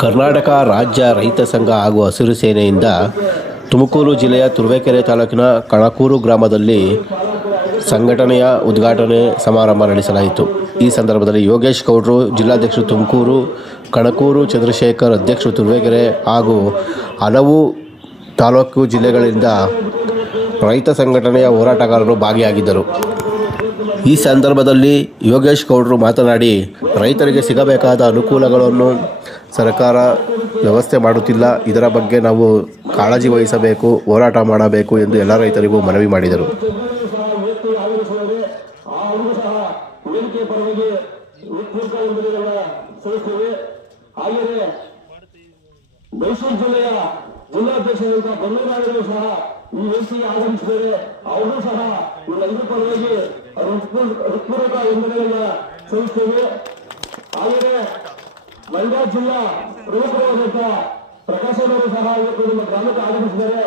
ಕರ್ನಾಟಕ ರಾಜ್ಯ ರೈತ ಸಂಘ ಹಾಗೂ ಹಸಿರು ಸೇನೆಯಿಂದ ತುಮಕೂರು ಜಿಲ್ಲೆಯ ತುರುವೇಕೆರೆ ತಾಲೂಕಿನ ಕಣಕೂರು ಗ್ರಾಮದಲ್ಲಿ ಸಂಘಟನೆಯ ಉದ್ಘಾಟನೆ ಸಮಾರಂಭ ನಡೆಸಲಾಯಿತು. ಈ ಸಂದರ್ಭದಲ್ಲಿ ಯೋಗೇಶ್ ಗೌಡ್ರು ಜಿಲ್ಲಾಧ್ಯಕ್ಷರು ತುಮಕೂರು, ಕಣಕೂರು ಚಂದ್ರಶೇಖರ್ ಅಧ್ಯಕ್ಷರು ತುರುವೇಕೆರೆ ಹಾಗೂ ಹಲವು ತಾಲೂಕು ಜಿಲ್ಲೆಗಳಿಂದ ರೈತ ಸಂಘಟನೆಯ ಹೋರಾಟಗಾರರು ಭಾಗಿಯಾಗಿದ್ದರು. ಈ ಸಂದರ್ಭದಲ್ಲಿ ಯೋಗೇಶ್ ಗೌಡ್ರು ಮಾತನಾಡಿ, ರೈತರಿಗೆ ಸಿಗಬೇಕಾದ ಅನುಕೂಲಗಳನ್ನು ಸರ್ಕಾರ ವ್ಯವಸ್ಥೆ ಮಾಡುತ್ತಿಲ್ಲ, ಇದರ ಬಗ್ಗೆ ನಾವು ಕಾಳಜಿ ವಹಿಸಬೇಕು, ಹೋರಾಟ ಮಾಡಬೇಕು ಎಂದು ಎಲ್ಲ ರೈತರಿಗೂ ಮನವಿ ಮಾಡಿದರು. ಮೈಸೂರು ಜಿಲ್ಲೆಯ ಜಿಲ್ಲಾಧ್ಯಕ್ಷರಾದ ಬನ್ನೂರಾಯರು ಸಹ ಈ ವೇದಿಕೆಗೆ ಆಗಮಿಸಿದರೆ ಅವರು ಸಹ ಇವರೆಲ್ಲರ ಪರವಾಗಿ ಹೃತ್ಪೂರ್ವಕ ವಂದನೆಗಳನ್ನ ಸಲ್ಲಿಸುತ್ತೇವೆ. ಹಾಗೆಯೇ ಮಂಡ್ಯ ಜಿಲ್ಲಾ ಪ್ರಮುಖರಾದಂಥ ಪ್ರಕಾಶನವರು ಸಹ ಇವತ್ತು ನಮ್ಮ ಗ್ರಾಮಕ್ಕೆ ಆಗಮಿಸಿದರೆ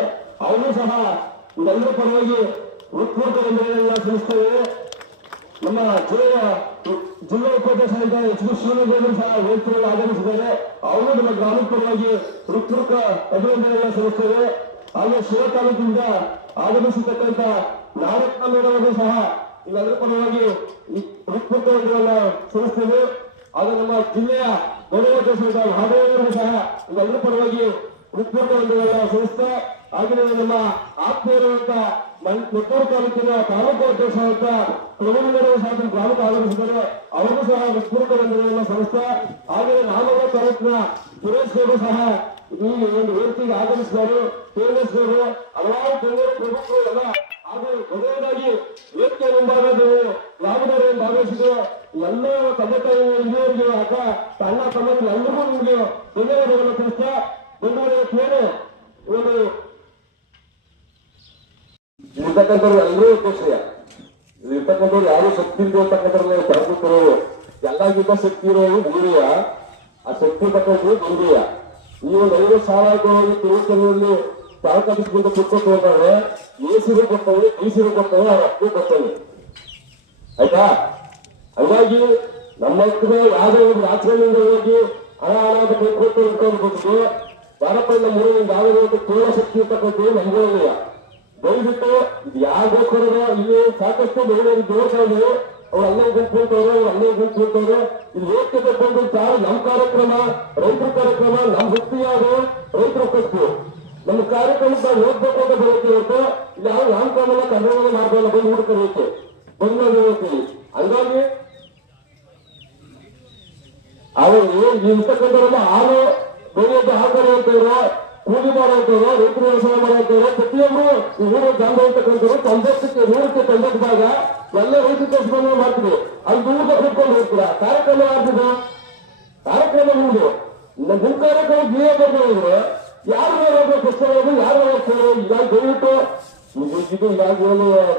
ಅವರು ಸಹ ಇವರೆಲ್ಲರ ಪರವಾಗಿ ಹೃತ್ಪೂರ್ವಕ ವಂದನೆಗಳನ್ನ ಸಲ್ಲಿಸುತ್ತೇವೆ. ನಮ್ಮ ಜಿಲ್ಲಾ ಉಪಾಧ್ಯಕ್ಷರಾದ ಎಚ್ ಡಿ ಶ್ರೀನಿವಾಸರು ಸಹ ವೇದಿಕೆಯಲ್ಲಿ ಆಗಮಿಸಿದ್ದಾರೆ, ಅವರು ನಮ್ಮ ಗ್ರಾಮದ ಪರವಾಗಿ ಹೃತ್ಪೂರ್ವಕ ಅಭಿನಂದನೆಗಳನ್ನು ಸಲ್ಲಿಸುತ್ತೇವೆ. ಹಾಗೆ ಶಿವ ತಾಲೂಕಿನಿಂದ ಆಗಮಿಸಿರ್ತಕ್ಕಂಥ ನಾರಾಯಣ ಮೇಡಮರು ಸಹ ಇವೆಲ್ಲರ ಪರವಾಗಿ ಹೃತ್ಪೂರ್ವಕ ವಂದನೆಗಳನ್ನ ಸಲ್ಲಿಸುತ್ತೇವೆ. ಹಾಗೆ ನಮ್ಮ ಜಿಲ್ಲೆಯ ಗೌರವಾಧ್ಯಕ್ಷರಾದ ಮಹಾದೇವರು ಸಹ ಇವೆಲ್ಲರ ಪರವಾಗಿ ಹೃತ್ಪೂರ್ವಕ ವಂದನೆಗಳನ್ನ ಸಲ್ಲಿಸ್ತಾ, ಹಾಗೆಯೇ ನಮ್ಮ ಆತ್ಮೀಯರಾದಂಥ ಮತ್ತೂರು ತಾಲೂಕಿನ ತಾಲೂಕು ಅಧ್ಯಕ್ಷರಾದ ಪ್ರಭುಗಳು ಸಹ ಗ್ರಾಮಕ್ಕೆ ಆಗಮಿಸಿದ್ದಾರೆ, ಅವರು ಸಹ ಹೃತ್ಪೂರ್ವಕ ವಂದನೆಗಳನ್ನ ಸಲ್ಲಿಸ್ತಾ, ಹಾಗೆಯೇ ನಾಮದ ತಾಲೂಕಿನ ಸುರೇಶ್ ಗೌಡರು ಸಹ ಈ ಒಂದು ವೇದಿಕೆಗೆ ಆಗಮಿಸಿದರು. ಕೇಳಿಸಿದರು ಹಲವಾರು ಬೆಂಗಳೂರು ಪ್ರಮುಖರು ಎಲ್ಲ ಹಾಗೂ ಮೊದಲನೇದಾಗಿ ವೇದಿಕೆ ಮುಂಭಾಗದಲ್ಲಿ ಲಾಭದಾರರು ಭಾಗವಹಿಸಿದ್ರು. ಎಲ್ಲ ತಂದೆ ತಾಯಿ ಹಿರಿಯರಿಗೆ ಅಕ್ಕ ಅಣ್ಣ ತಮ್ಮಕ್ಕೆ ಎಲ್ಲರಿಗೂ ನಿಮಗೆ ಧನ್ಯವಾದಗಳನ್ನು ತಿಳಿಸ್ತಾ, ಬೆಂಗಳೂರಿನ ಕೇಳಿ ಒಂದು ಇರ್ತಕ್ಕಂಥವ್ರು ಎಲ್ಲರೂ ಉದ್ದೇಶೀಯ ಇರ್ತಕ್ಕಂಥವ್ರು ಯಾರು ಶಕ್ತಿ ಇರ್ತಕ್ಕಂಥ ಪಡೆದುಕೊಳ್ಳೋರು ಎಲ್ಲರಿಗಿಂತ ಶಕ್ತಿ ಇರೋರು ಗುರಿಯ, ಆ ಶಕ್ತಿ ತಕ್ಕಂಥದ್ದು ಗುರಿಯ. ಈ ಒಂದು 5,000 ಹೋಗಿ ತಿರುಚನಲ್ಲಿ ತಾಲೂಕಾಧಿಕಾರಿಯಿಂದ ಕೊಟ್ಕೊಟ್ಟು ಹೋದ್ರೆ ಎಸಿರು ಕೊಡ್ತವೆ, ಡಿಸಿರು ಕೊಡ್ತವೆ, ಅವ್ರ ಅಪ್ಪು ಕೊಡ್ತವೆ. ಆಯ್ತಾ? ಹಂಗಾಗಿ ನಮ್ಮ ಹತ್ರ ಯಾವುದೇ ಒಂದು ರಾಜಕಾರಣಿಯಿಂದ ಹೋಗಿ ಹಣ ಅಂತ ಕೊಟ್ಟು ಬದುಕು ಯಾರಪ್ಪ ನಮ್ಮ ಊರಿನಿಂದ ಯಾವುದೇ ಪೂರ್ಣ ಶಕ್ತಿ ಇರ್ತಕ್ಕಂಥದ್ದು ನಮ್ಗೆ ದಯವಿಟ್ಟು ಇದು ಯಾರಿಗೋಸ್ಕರ ಇಲ್ಲಿ ಸಾಕಷ್ಟು ಬೆಳೆಯೋರು ದೇವಸ್ಥಾನ ಅವ್ರು ಅಲ್ಲೇ ಗುಂಪುಂಟವ್ರು, ಅವ್ರು ಅಲ್ಲೇ ಗುಂಪುಂಟವ್ರು. ಇಲ್ಲಿ ವೇದಿಕೆ ತಗೊಂಡು ನಮ್ಮ ಕಾರ್ಯಕ್ರಮ, ರೈತರ ಕಾರ್ಯಕ್ರಮ, ನಮ್ಮ ವೃತ್ತಿಯಾದ ರೈತರ ಕಟ್ಟು ನಮ್ಮ ಕಾರ್ಯಕ್ರಮಕ್ಕೆ ನಾವು ಹೋಗ್ಬೇಕು ಅಂತ ಬರುತ್ತೆ. ಇವತ್ತು ಇಲ್ಲಿ ಯಾವ ನಾಮಕರಣ ಕನ್ನಡ ಮಾಡ್ಬಲ್ಲ, ಬಂದು ಹುಡುಕಬೇಕು, ಬಂದು ಹೇಳ್ತೀವಿ. ಹಂಗಾಗಿ ಅವರು ಇರ್ತಕ್ಕಂಥವರೆಲ್ಲ ಹಾಲು ಬೆಳೆಯೋದು ಹಾಕಲು ಅಂತವ್ರು, ಕೂಲಿ ಮಾಡುವಂತವ್ರು, ರೈತರು ವ್ಯವಸಾಯ ಮಾಡುವಂತವ್ರು, ಪ್ರತಿಯೊಬ್ಬರು ಈ ಊರ ಗ್ರಾಮ ಇರ್ತಕ್ಕಂಥವ್ರು 90% ಭಾಗ ಎಲ್ಲ ರೈತ ಕೆಲಸವನ್ನು ಮಾಡ್ತೀವಿ. ಅಲ್ಲಿ ದೂರದ ಕೂತ್ಕೊಂಡು ಹೋಗ್ತೀರಾ, ಕಾರ್ಯಕ್ರಮ ಆಗ್ತದೆ, ಕಾರ್ಯಕ್ರಮ ನಿಮ್ದು ನಿಮ್ ಕಾರ್ಯಕ್ರಮ ಬೀಳ ಬರ್ತಾರೆ. ಯಾರು ಪುಸ್ತಕಗಳು ಯಾರು ಇವಾಗ ದಯವಿಟ್ಟು ಇದು ಇವಾಗ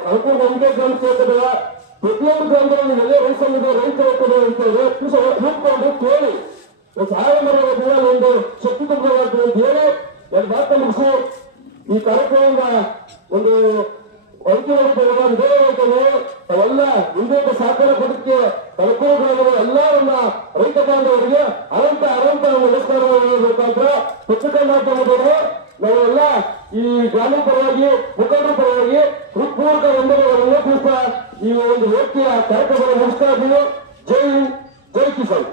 ಕಣಕೂರು ನಮಗೆ ಗ್ರಾಮ ಕೇಳ್ತದ, ಪ್ರತಿಯೊಂದು ಗ್ರಾಮದಲ್ಲಿ ನೀವೆಲ್ಲ ರೈತರಿದೆ, ರೈತರು ಕೂತ್ಕೊಂಡು ಕೇಳಿ ಸಹಾಯ ಮಾಡುವ ಒಂದು ಶಕ್ತಿ ತುಂಬಲಾಗ್ತದೆ ಅಂತ ಹೇಳಿ ಒಂದು ಮಾತು ಮುಗಿಸಿ ಈ ಕಾರ್ಯಕ್ರಮದ ಒಂದು ಅವೆಲ್ಲ ಮುಂದೆ ಸಹಕಾರ ಕೊಡಕ್ಕೆ ಕಣಕೂರು ಎಲ್ಲರನ್ನ ರೈತ ಬಾಂಧವರಿಗೆ ಅನಂತ ನಮಸ್ಕಾರ ಮುಖಾಂತರ ಪತ್ರಿಕಾ ಮಾಧ್ಯಮದವರು ನಾವೆಲ್ಲ ಈ ಗ್ರಾಮೀಣ ಪರವಾಗಿ ಮುಖಂಡರ ಪರವಾಗಿ ಹೃತ್ಪೂರ್ವಕ ವಂದನೆಗಳನ್ನು ತಿಳಿಸ್ತಾ ಈ ಒಂದು ವೇದಿಕೆಯ ಕಾರ್ಯಕ್ರಮ ಮುಗಿಸ್ತಾ ಇದ್ದೀವಿ. ಜೈ ಕಿಸಾನ್.